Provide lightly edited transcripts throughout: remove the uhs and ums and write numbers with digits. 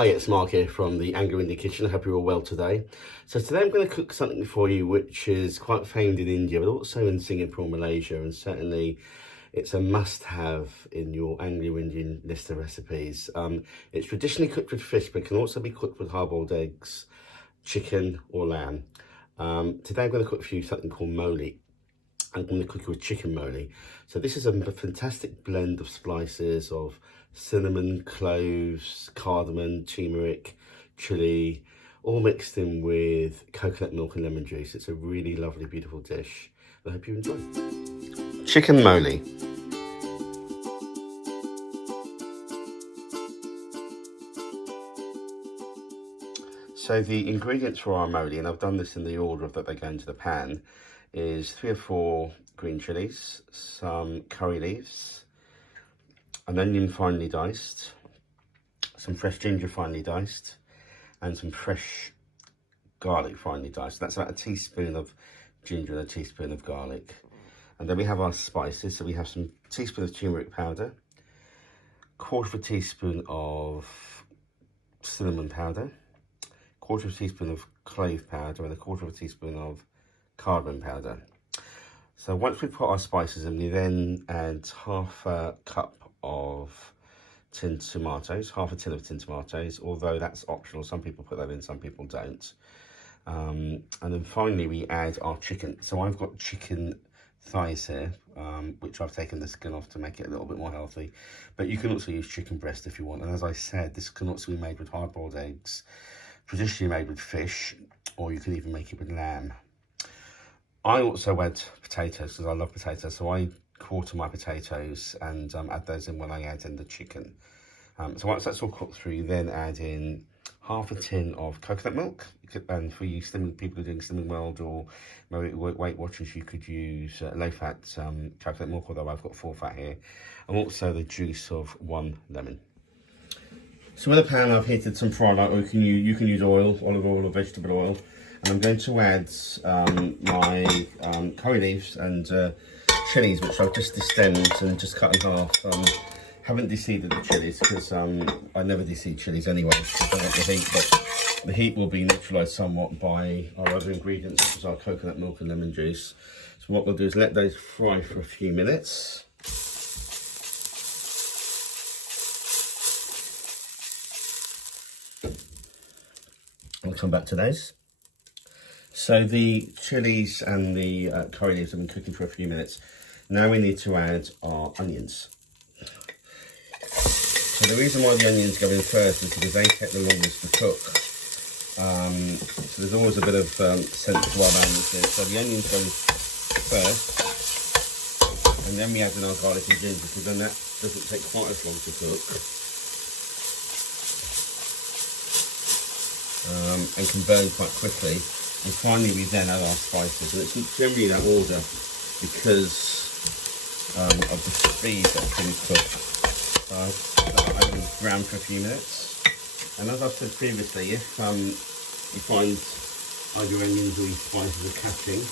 Hi, it's Mark here from the Anglo-Indian Kitchen. I hope you're all well today. So today I'm going to cook something for you which is quite famed in India, but also in Singapore, Malaysia, and certainly it's a must-have in your Anglo-Indian list of recipes. It's traditionally cooked with fish, but can also be cooked with hard-boiled eggs, chicken or lamb. Today I'm going to cook for you something called Molee. I'm going to cook you with chicken Molee. So this is a fantastic blend of spices of cinnamon, cloves, cardamom, turmeric, chili, all mixed in with coconut milk and lemon juice. It's a really lovely, beautiful dish. I hope you enjoy. Chicken Molee. So the ingredients for our Molee, and I've done this in the order that they go into the pan, is 3 or 4 green chilies, some curry leaves, an onion finely diced, some fresh ginger finely diced, and some fresh garlic finely diced. That's about a teaspoon of ginger and a teaspoon of garlic. And then we have our spices. So we have some teaspoon of turmeric powder, 1/4 teaspoon of cinnamon powder, 1/4 teaspoon of clove powder, and 1/4 teaspoon of cardamom powder. So once we put our spices in, we then add 1/2 cup of tinned tomatoes, 1/2 tin of tinned tomatoes, although that's optional. Some people put that in, some people don't. And then finally we add our chicken. So I've got chicken thighs here, which I've taken the skin off to make it a little bit more healthy. But you can also use chicken breast if you want. And as I said, this can also be made with hard-boiled eggs, traditionally made with fish, or you can even make it with lamb. I also add potatoes because I love potatoes, so I quarter my potatoes and add those in when I add in the chicken. So once that's all cooked through, you then add in 1/2 tin of coconut milk. And for you people who are doing Slimming World or Weight Watchers, you could use low-fat coconut milk, although I've got full fat here, and also the juice of 1 lemon. So in a pan, I've heated some fried oil, or you can use oil, olive oil or vegetable oil. And I'm going to add my curry leaves and chilies, which I've just destemmed and just cut in half. Haven't de-seeded the chilies because I never de-seed chilies anyway. I don't like the heat, but the heat will be neutralised somewhat by our other ingredients, such as our coconut milk and lemon juice. So what we'll do is let those fry for a few minutes. I'll come back to those. So the chilies and the curry leaves have been cooking for a few minutes. Now we need to add our onions. So the reason why the onions go in first is because they take the longest to cook. So there's always a bit of sense to our onions here. So the onions go first, and then we add in our garlic and ginger, because then that doesn't take quite as long to cook. And can burn quite quickly. And finally we then add our spices, and it's generally that order because of the speed that can cook. I will brown for a few minutes, and as I've said previously, if you find either onions or your spices are catching,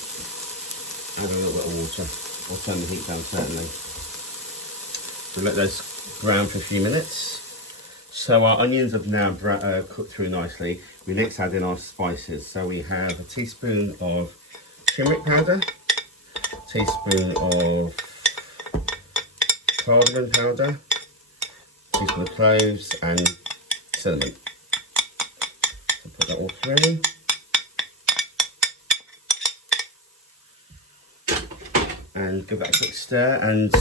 add a little bit of water, or turn the heat down certainly. So let those brown for a few minutes. So our onions have now cooked through nicely. We next add in our spices. So we have a teaspoon of turmeric powder, a teaspoon of cardamom powder, a teaspoon of cloves, and cinnamon. So put that all through. And give that a quick stir. And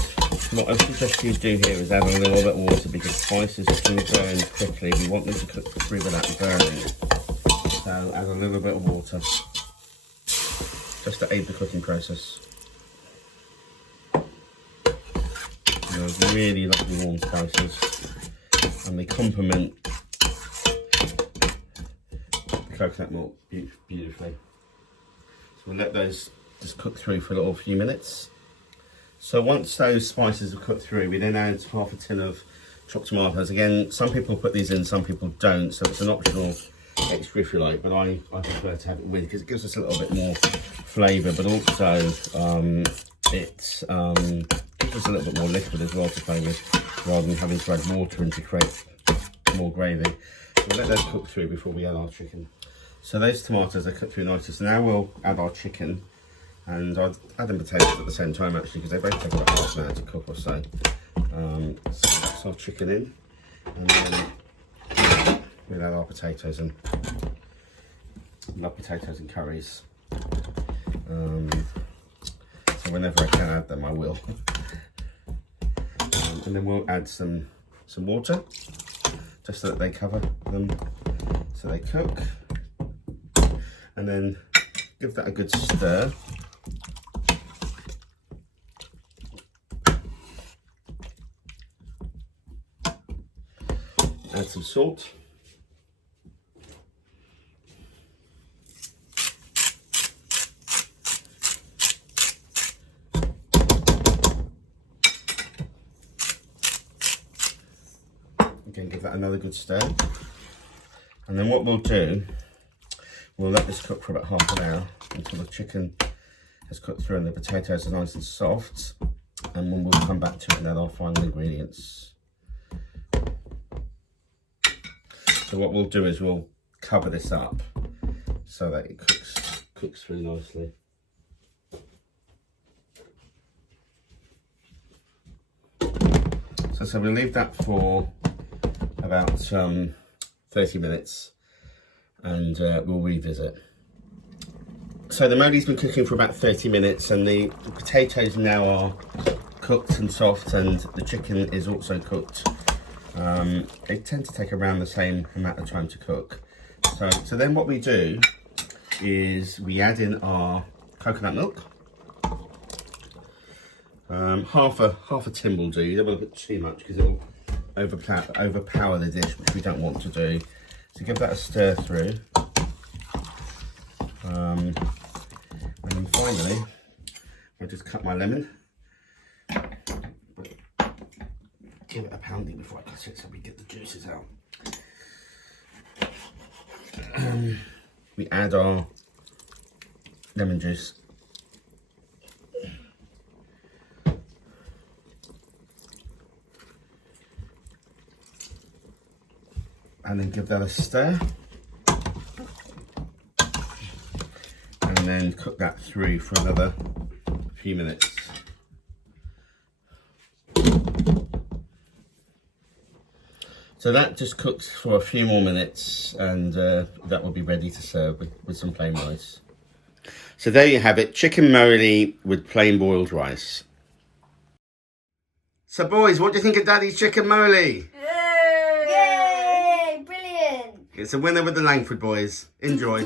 what I suggest you do here is add a little bit of water, because spices can burn quickly. We want them to cook through without burning. So add a little bit of water, just to aid the cooking process. They're really lovely warm spices, and they complement the coconut milk beautifully. So we'll let those just cook through for a little few minutes. So once those spices are cooked through, we then add 1/2 tin of chopped tomatoes. Again, some people put these in, some people don't, so it's an optional extra if you like, but I prefer to have it with, because it gives us a little bit more flavour, but also it gives us a little bit more liquid as well to play with, rather than having to add water in to create more gravy. We'll let those cook through before we add our chicken. So those tomatoes are cooked through nicely. So now we'll add our chicken, and I'll add in potatoes at the same time actually, because they both take about half an hour to cook or so. So that's our chicken in, and then we'll add our potatoes in. I love potatoes and curries. So whenever I can add them, I will. And then we'll add some water, just so that they cover them, so they cook. And then give that a good stir. Add some salt. Again, give that another good stir. And then what we'll do, we'll let this cook for about half an hour until the chicken has cooked through and the potatoes are nice and soft. And then we'll come back to it and add our final ingredients. So what we'll do is we'll cover this up so that it cooks through nicely. So we'll leave that for about 30 minutes and we'll revisit. So the molee's been cooking for about 30 minutes and the potatoes now are cooked and soft, and the chicken is also cooked. They tend to take around the same amount of time to cook. So then what we do is we add in our coconut milk. Half a tin will do. You don't want to put too much because it'll overpower the dish, which we don't want to do. So give that a stir through. And then finally, I'll just cut my lemon. Give it a pounding before I cut it so we get the juices out. We add our lemon juice. And then give that a stir. And then cook that through for another few minutes. So that just cooks for a few more minutes, and that will be ready to serve with some plain rice. So there you have it, chicken molee with plain boiled rice. So boys, what do you think of Daddy's chicken molee? Yay! Brilliant! It's a winner with the Langford boys. Enjoy.